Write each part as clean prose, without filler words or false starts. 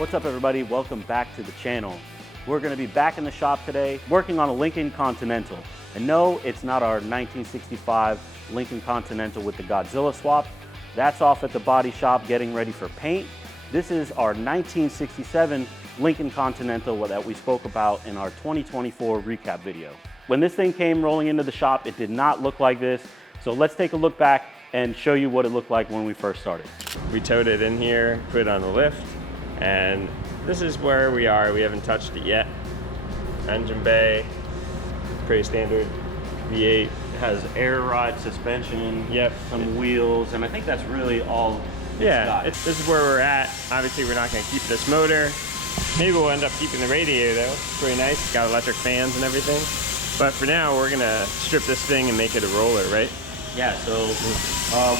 What's up everybody, welcome back to the channel. We're going to be back in the shop today working on a Lincoln Continental. And no, it's not our 1965 Lincoln Continental with the Godzilla swap. That's off at the body shop getting ready for paint. This is our 1967 Lincoln Continental that we spoke about in our 2024 recap video. When this thing came rolling into the shop, it did not look like this. So let's take a look back and show you what it looked like when we first started. We towed it in here, put it on the lift, and this is where we are. We haven't touched it yet. Engine bay, pretty standard V8. It has air ride suspension, Yep. some wheels, and I think that's really all it's got. This is where we're at. Obviously, we're not going to keep this motor. Maybe we'll end up keeping the radiator though. It's pretty nice. It's got electric fans and everything. But for now, we're going to strip this thing and make it a roller, right? Yeah, so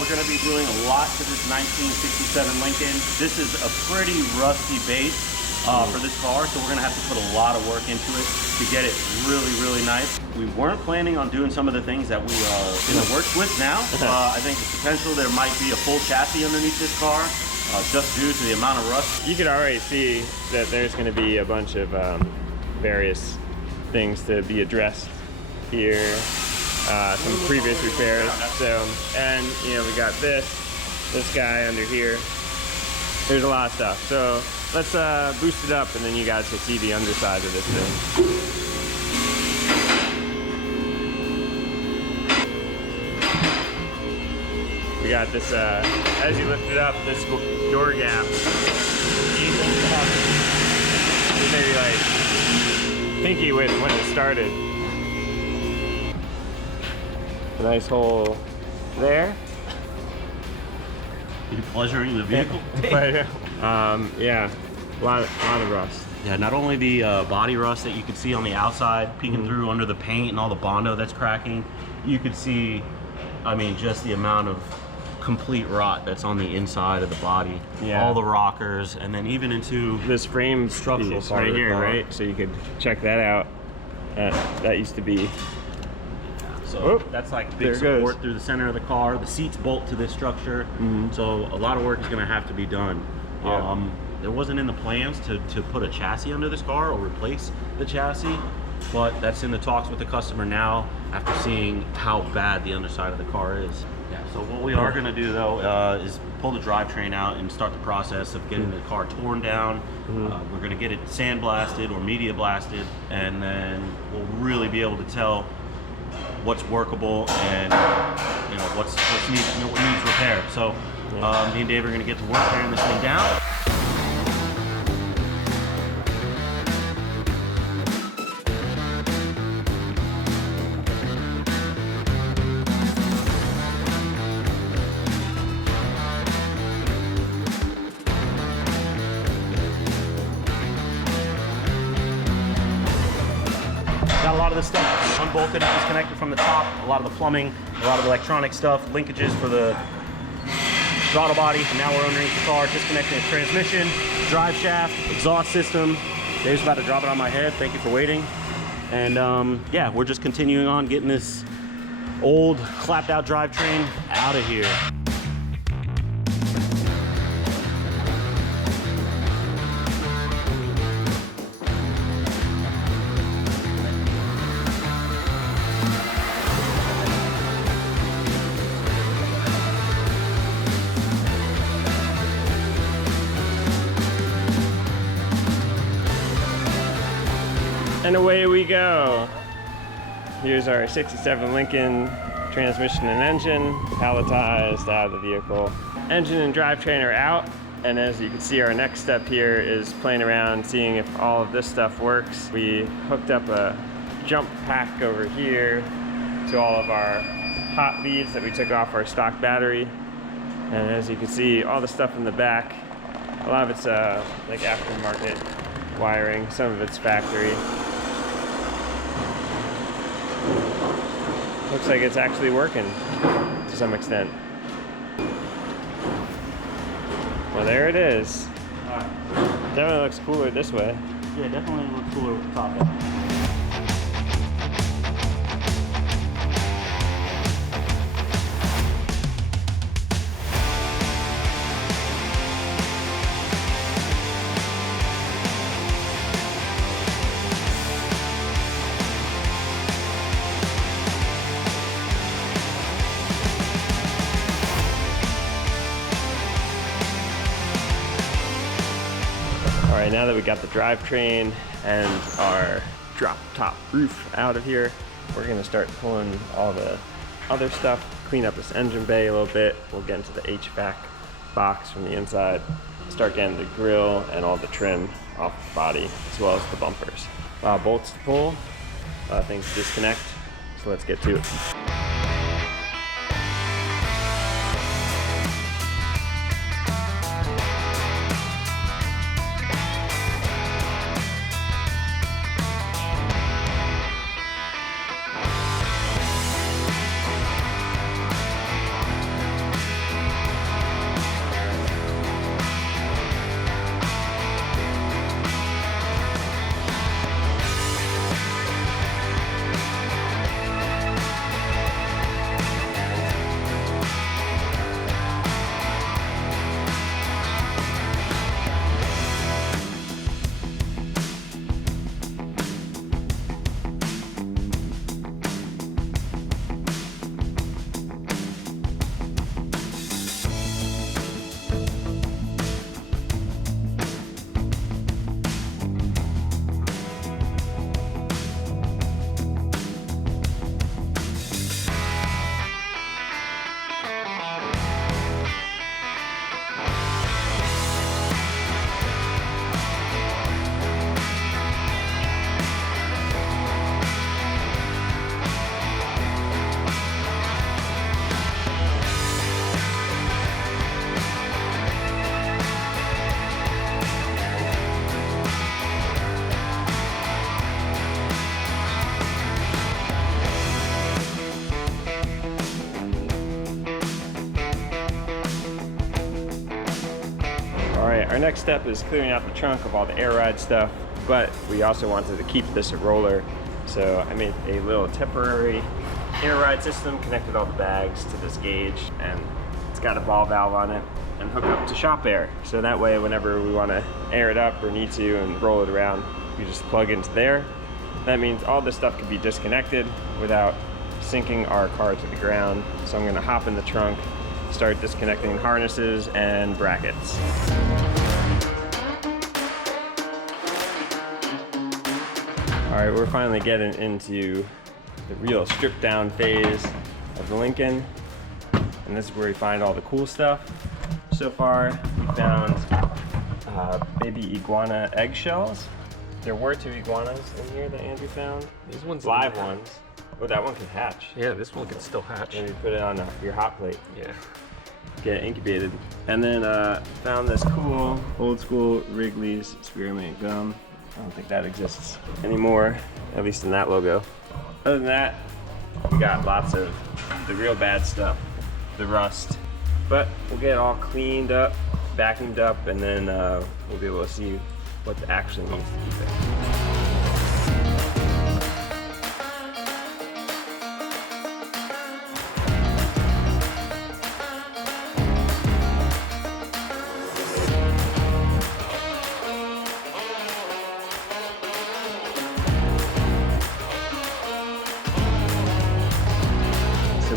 we're going to be doing a lot to this 1967 Lincoln. This is a pretty rusty base for this car, so we're going to have to put a lot of work into it to get it really, really nice. We weren't planning on doing some of the things that we are in the works with now. I think the potential there might be a full chassis underneath this car, just due to the amount of rust. You can already see that there's going to be a bunch of various things to be addressed here. Some previous repairs. So, and you know, we got this guy under here. There's a lot of stuff. So let's boost it up, and then you guys can see the underside of this thing. We got this. As you lift it up, this door gap. Maybe like pinky width when it started. A nice hole there. Are you pleasuring the vehicle? Yeah, a lot of rust. Yeah, not only the body rust that you could see on the outside, peeking through under the paint and all the Bondo that's cracking, you could see, I mean, just the amount of complete rot that's on the inside of the body. Yeah. All the rockers, and then even into this frame structural piece part right of the here, car. right? So you could check that out. That used to be. So that's like big there it goes. support through the center of the car. The seats bolt to this structure. So a lot of work is going to have to be done. Yeah. There wasn't in the plans to put a chassis under this car or replace the chassis, but that's in the talks with the customer now after seeing how bad the underside of the car is. Yeah. So what we are going to do though is pull the drivetrain out and start the process of getting the car torn down. We're going to get it sandblasted or media blasted, and then we'll really be able to tell what's workable and what needs repair. So me and Dave are going to get to work tearing this thing down. Got a lot of this stuff unbolted and disconnected from the top, a lot of the plumbing, a lot of the electronic stuff, linkages for the throttle body, and now we're underneath the car, disconnecting the transmission, drive shaft, exhaust system. Dave's about to drop it on my head, thank you for waiting. And yeah, we're just continuing on getting this old clapped out drivetrain out of here. And away we go. Here's our 67 Lincoln transmission and engine, palletized out of the vehicle. Engine and drivetrain are out, and as you can see, our next step here is playing around, seeing if all of this stuff works. We hooked up a jump pack over here to all of our hot leads that we took off our stock battery. And as you can see, all the stuff in the back, a lot of it's like aftermarket wiring, some of it's factory. Looks like it's actually working to some extent. Well, there it is. Definitely looks cooler this way. Yeah, definitely looks cooler with the top down. All right, now that we got the drivetrain and our drop top roof out of here, we're gonna start pulling all the other stuff, clean up this engine bay a little bit. We'll get into the HVAC box from the inside, start getting the grill and all the trim off the body, as well as the bumpers. A lot of bolts to pull, a lot of things to disconnect, so let's get to it. Our next step is clearing out the trunk of all the air ride stuff, but we also wanted to keep this a roller. So I made a little temporary air ride system, connected all the bags to this gauge, and it's got a ball valve on it and hook up to shop air. So that way, whenever we want to air it up or need to and roll it around, we just plug into there. That means all this stuff can be disconnected without sinking our car to the ground. So I'm going to hop in the trunk, start disconnecting harnesses and brackets. All right, we're finally getting into the real stripped down phase of the Lincoln. And this is where we find all the cool stuff. So far, we found baby iguana eggshells. There were 2 iguanas in here that Andrew found. These ones live ones. Oh, that one can hatch. Yeah, this one can still hatch. Maybe put it on your hot plate. Yeah. Get it incubated. And then found this cool old school Wrigley's spearmint gum. I don't think that exists anymore, at least in that logo. Other than that, we got lots of the real bad stuff, the rust. But we'll get it all cleaned up, vacuumed up, and then we'll be able to see what actually needs to be fixed.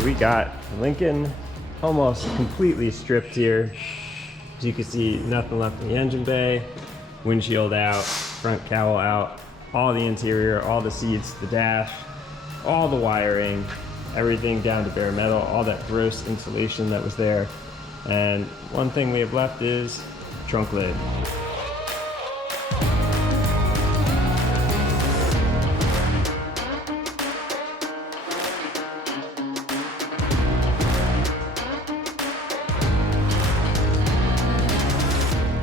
We got Lincoln almost completely stripped here. As you can see, nothing left in the engine bay, windshield out, front cowl out, all the interior, all the seats, the dash, all the wiring, everything down to bare metal, all that gross insulation that was there. And one thing we have left is trunk lid.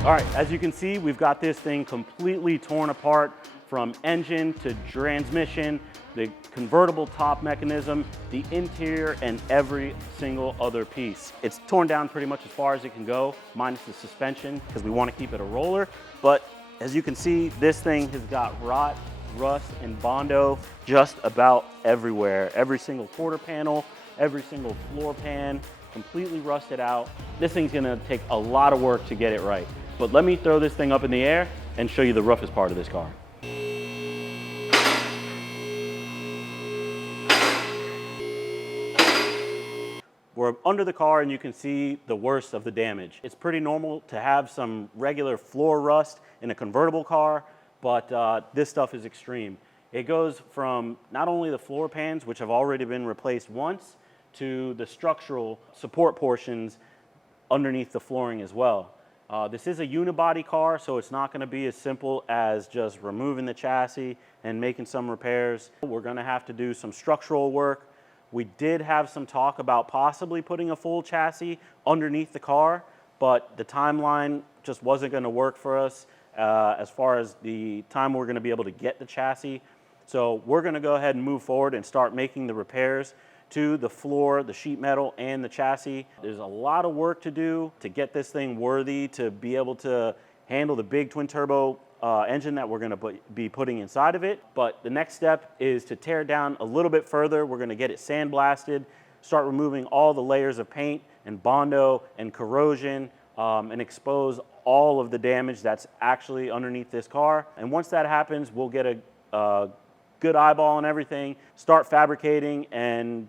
All right, as you can see, we've got this thing completely torn apart from engine to transmission, the convertible top mechanism, the interior, and every single other piece. It's torn down pretty much as far as it can go, minus the suspension, because we want to keep it a roller. But as you can see, this thing has got rot, rust, and Bondo just about everywhere. Every single quarter panel, every single floor pan, completely rusted out. This thing's gonna take a lot of work to get it right. But let me throw this thing up in the air and show you the roughest part of this car. We're under the car and you can see the worst of the damage. It's pretty normal to have some regular floor rust in a convertible car, but this stuff is extreme. It goes from not only the floor pans, which have already been replaced once, to the structural support portions underneath the flooring as well. This is a unibody car, so it's not going to be as simple as just removing the chassis and making some repairs. We're going to have to do some structural work. We did have some talk about possibly putting a full chassis underneath the car, but the timeline just wasn't going to work for us as far as the time we're going to be able to get the chassis. So we're going to go ahead and move forward and start making the repairs to the floor, the sheet metal, and the chassis. There's a lot of work to do to get this thing worthy to be able to handle the big twin turbo engine that we're going to be putting inside of it. But the next step is to tear down a little bit further. We're going to get it sandblasted, start removing all the layers of paint and Bondo and corrosion, and expose all of the damage that's actually underneath this car. And once that happens, we'll get a good eyeball on everything, start fabricating and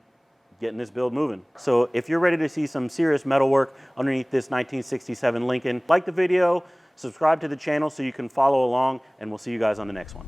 getting this build moving. So if you're ready to see some serious metalwork underneath this 1967 Lincoln, like the video, subscribe to the channel so you can follow along, and we'll see you guys on the next one.